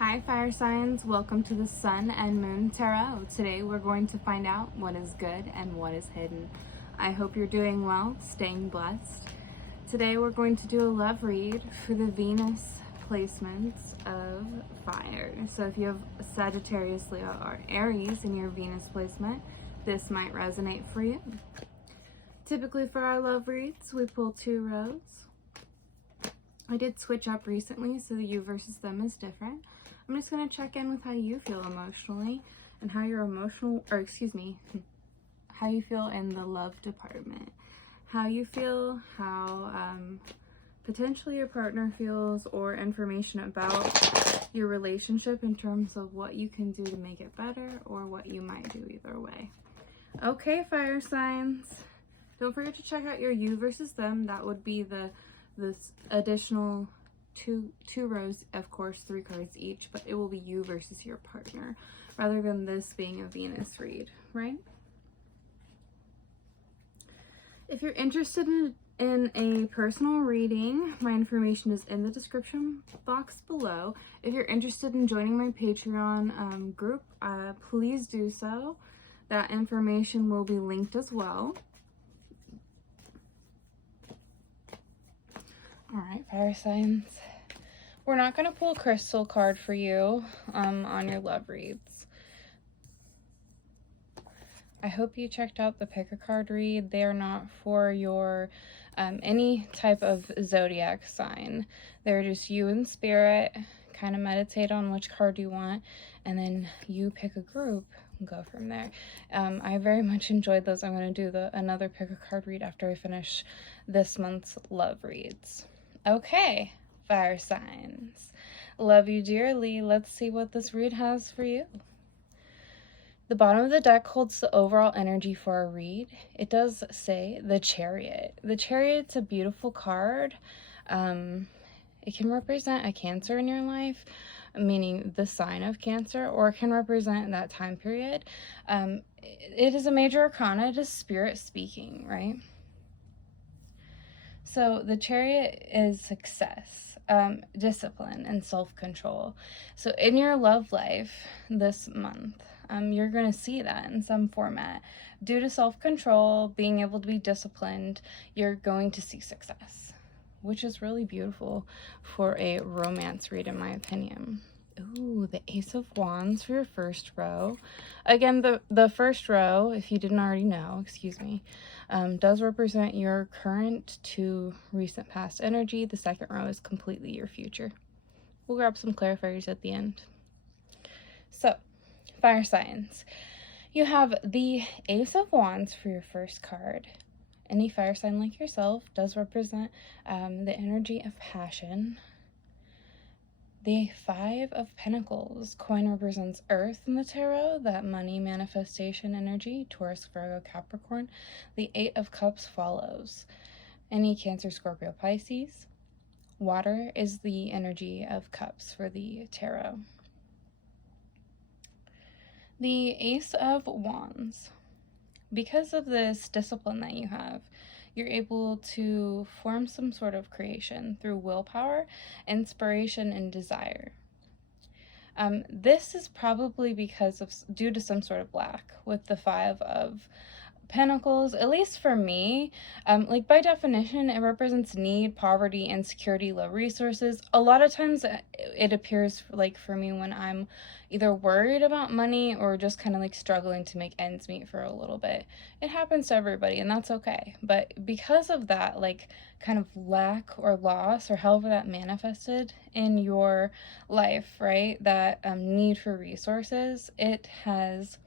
Hi fire signs, welcome to the Sun and Moon Tarot. Today we're going to find out what is good and what is hidden. I hope you're doing well, staying blessed. Today we're going to do a love read for the Venus placements of fire. So if you have Sagittarius, Leo, or Aries in your Venus placement, this might resonate for you. Typically for our love reads, we pull 2 rows. I did switch up recently, so the you versus them is different. I'm just going to check in with how you feel emotionally and how your how you feel in the love department. How you feel, how potentially your partner feels, or information about your relationship in terms of what you can do to make it better or what you might do either way. Okay, fire signs. Don't forget to check out your you versus them. That would be this additional two rows, of course, 3 cards each, but it will be you versus your partner rather than this being a Venus read, right? If you're interested in a personal reading, my information is in the description box below. If you're interested in joining my Patreon group, please do so. That information will be linked as well. All right, fire signs. We're not going to pull a crystal card for you on your love reads. I hope you checked out the pick a card read. They are not for your any type of zodiac sign. They're just you in spirit. Kind of meditate on which card you want, and then you pick a group and go from there. I very much enjoyed those. I'm going to do another pick a card read after I finish this month's love reads. Okay, fire signs. Love you dearly. Let's see what this read has for you. The bottom of the deck holds the overall energy for a read. It does say the Chariot. The Chariot's a beautiful card. It can represent a Cancer in your life, meaning the sign of Cancer, or it can represent that time period. It is a major arcana. It is spirit speaking, right? So the Chariot is success, discipline, and self-control. So in your love life this month, you're going to see that in some format. Due to self-control, being able to be disciplined, you're going to see success, which is really beautiful for a romance read, in my opinion. Ooh, the Ace of Wands for your first row. Again, the first row, if you didn't already know, excuse me, does represent your current to recent past energy. The second row is completely your future. We'll grab some clarifiers at the end. So, fire signs. You have the Ace of Wands for your first card. Any fire sign like yourself does represent the energy of passion. The 5 of Pentacles. Coin represents Earth in the tarot, that money manifestation energy, Taurus, Virgo, Capricorn. The 8 of Cups follows. Any Cancer, Scorpio, Pisces. Water is the energy of Cups for the tarot. The Ace of Wands. Because of this discipline that you have, you're able to form some sort of creation through willpower, inspiration, and desire. This is probably due to some sort of lack with the 5 of Pentacles, at least for me. Like by definition, it represents need, poverty, insecurity, low resources. A lot of times it appears like for me when I'm either worried about money or just kind of like struggling to make ends meet for a little bit. It happens to everybody, and that's okay. But because of that, like kind of lack or loss, or however that manifested in your life, right? That need for resources, it has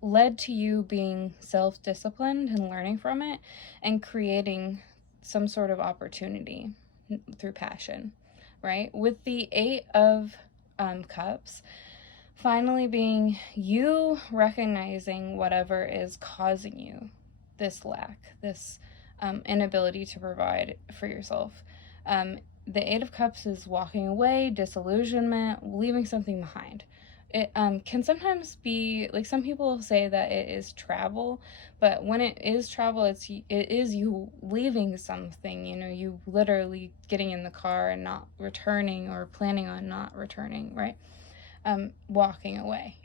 led to you being self-disciplined and learning from it and creating some sort of opportunity through passion, right? With the 8 of Cups finally being you recognizing whatever is causing you this lack, this inability to provide for yourself. The 8 of Cups is walking away, disillusionment, leaving something behind. It can sometimes be, like, some people say that it is travel, but when it is travel, it is you leaving something, you know, you literally getting in the car and not returning, or planning on not returning, right? Walking away,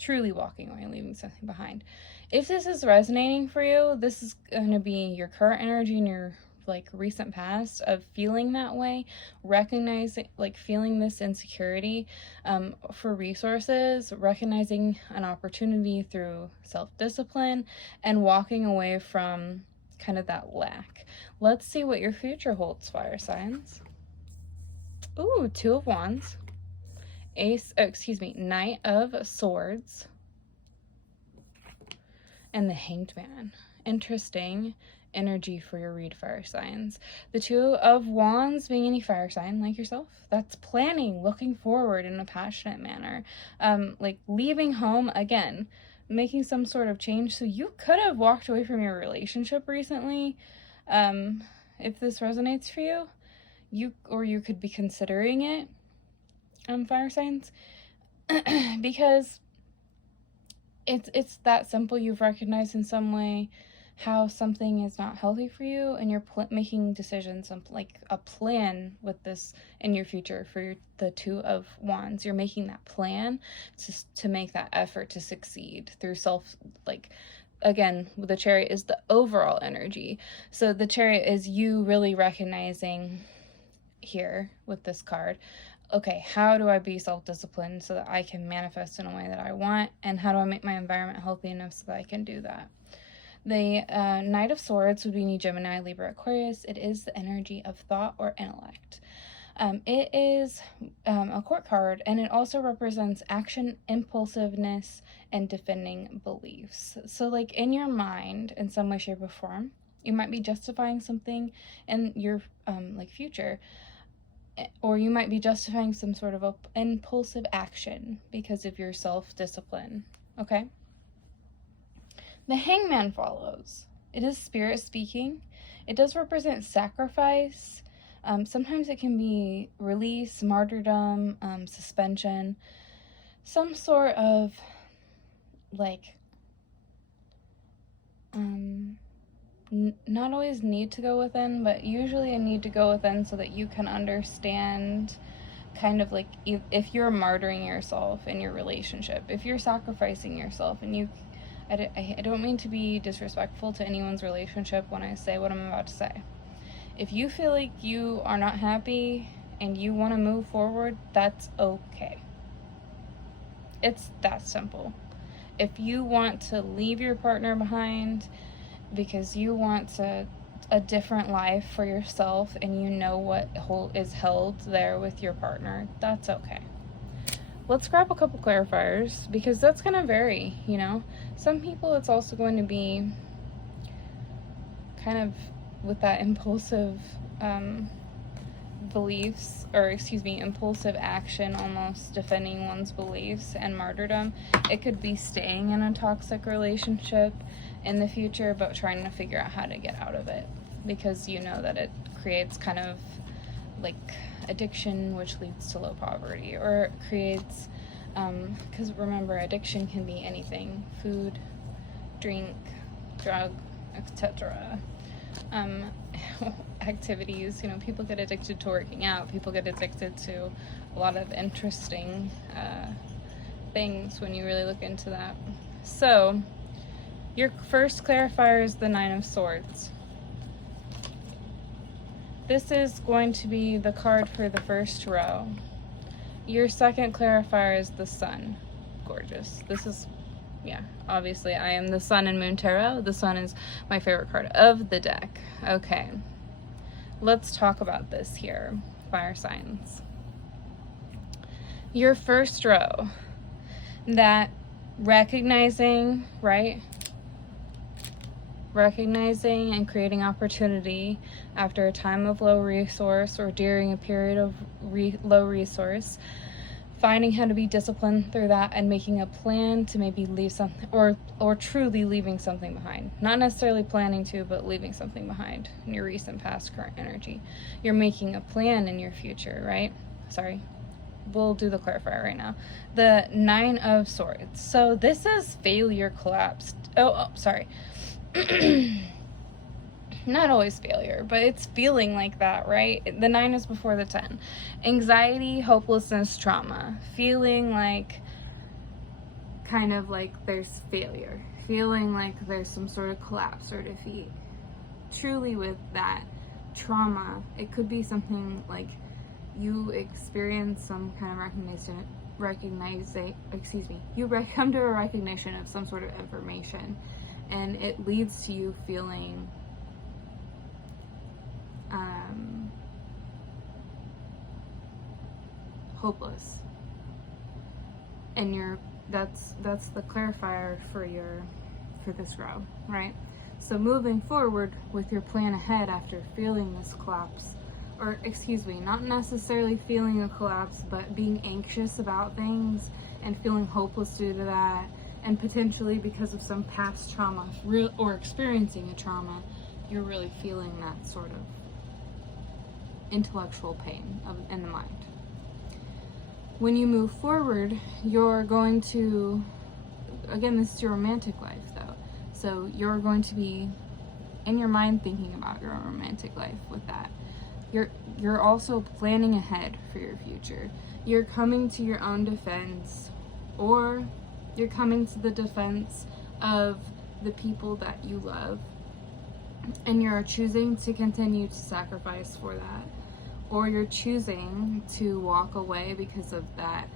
truly walking away, leaving something behind. If this is resonating for you, this is going to be your current energy and your like recent past of feeling that way, recognizing, like, feeling this insecurity for resources, recognizing an opportunity through self-discipline, and walking away from kind of that lack. Let's see what your future holds, fire signs. Ooh, Two of Wands, Knight of Swords, and the Hanged Man. Interesting energy for your read, fire signs. The Two of Wands being any fire sign like yourself, that's planning, looking forward in a passionate manner, like leaving home again, making some sort of change. So you could have walked away from your relationship recently, if this resonates for you. You could be considering it, fire signs, because it's that simple. You've recognized in some way how something is not healthy for you, and you're making decisions, like a plan with this in your future for the Two of Wands. You're making that plan to make that effort to succeed through again, the Chariot is the overall energy. So the Chariot is you really recognizing here with this card, okay, how do I be self-disciplined so that I can manifest in a way that I want, and how do I make my environment healthy enough so that I can do that? The Knight of Swords would be any Gemini, Libra, Aquarius. It is the energy of thought or intellect. It is a court card, and it also represents action, impulsiveness, and defending beliefs. So like in your mind, in some way, shape, or form, you might be justifying something in your future, or you might be justifying some sort of impulsive action because of your self-discipline, okay? The Hangman follows. It is spirit speaking. It does represent sacrifice. Sometimes it can be release, martyrdom, suspension, some sort of not always need to go within, but usually a need to go within so that you can understand kind of like if you're martyring yourself in your relationship, if you're sacrificing yourself, and I don't mean to be disrespectful to anyone's relationship when I say what I'm about to say. If you feel like you are not happy and you want to move forward, that's okay. It's that simple. If you want to leave your partner behind because you want a different life for yourself, and you know what is held there with your partner, that's okay. Let's grab a couple clarifiers, because that's going to vary, you know. Some people, it's also going to be kind of with that impulsive beliefs, or impulsive action, almost defending one's beliefs and martyrdom. It could be staying in a toxic relationship in the future, but trying to figure out how to get out of it, because you know that it creates kind of like addiction, which leads to low poverty, or it creates, because remember, addiction can be anything: food, drink, drug, etc. Activities, you know, people get addicted to working out, people get addicted to a lot of interesting things when you really look into that. So your first clarifier is the Nine of Swords. This is going to be the card for the first row. Your second clarifier is the Sun. Gorgeous. This is, yeah, obviously I am the Sun and Moon Tarot. The Sun is my favorite card of the deck. Okay, let's talk about this here, fire signs. Your first row, that recognizing, right? Recognizing and creating opportunity after a time of low resource, or during a period of low resource, finding how to be disciplined through that, and making a plan to maybe leave something, or truly leaving something behind. Not necessarily planning to, but leaving something behind in your recent, past, current energy. You're making a plan in your future, right? Sorry. we'll do the clarifier right now. The 9 of Swords. So this is failure collapsed. Oh, sorry. Not always failure, but it's feeling like that, right? The 9 is before the 10. Anxiety, hopelessness, trauma. Feeling like, kind of like there's failure. Feeling like there's some sort of collapse or defeat. Truly with that trauma, it could be something like you experience some kind of come to a recognition of some sort of information, and it leads to you feeling hopeless, and that's the clarifier for this row, right? So moving forward with your plan ahead after feeling this collapse, or excuse me, not necessarily feeling a collapse, but being anxious about things and feeling hopeless due to that, and potentially because of some past trauma, or experiencing a trauma, you're really feeling that sort of intellectual pain in the mind. When you move forward, you're going to, again, this is your romantic life though, so you're going to be in your mind thinking about your own romantic life with that. You're also planning ahead for your future. You're coming to your own defense, or you're coming to the defense of the people that you love, and you're choosing to continue to sacrifice for that, or you're choosing to walk away because of that.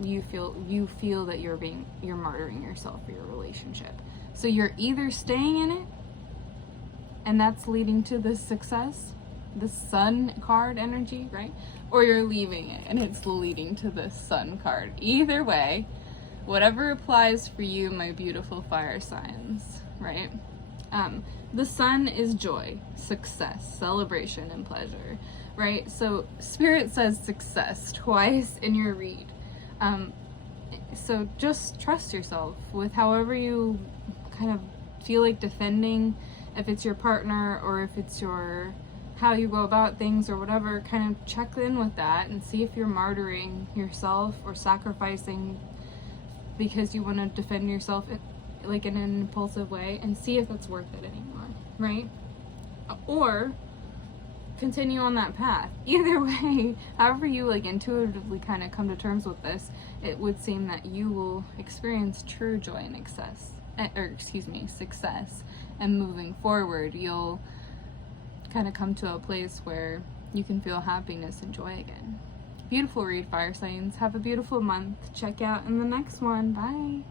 You feel that you're martyring yourself for your relationship. So you're either staying in it, and that's leading to this success, the Sun card energy, right? Or you're leaving it and it's leading to the Sun card. Either way, whatever applies for you, my beautiful fire signs, right? The Sun is joy, success, celebration, and pleasure, right? So Spirit says success twice in your read. So just trust yourself with however you kind of feel like defending, if it's your partner or if it's how you go about things or whatever. Kind of check in with that and see if you're martyring yourself or sacrificing because you want to defend yourself like in an impulsive way, and see if that's worth it anymore, right? Or continue on that path. Either way, however you like intuitively kind of come to terms with this, it would seem that you will experience true joy and success, and moving forward you'll kind of come to a place where you can feel happiness and joy again. Beautiful read, fire signs. Have a beautiful month. Check out in the next one. Bye.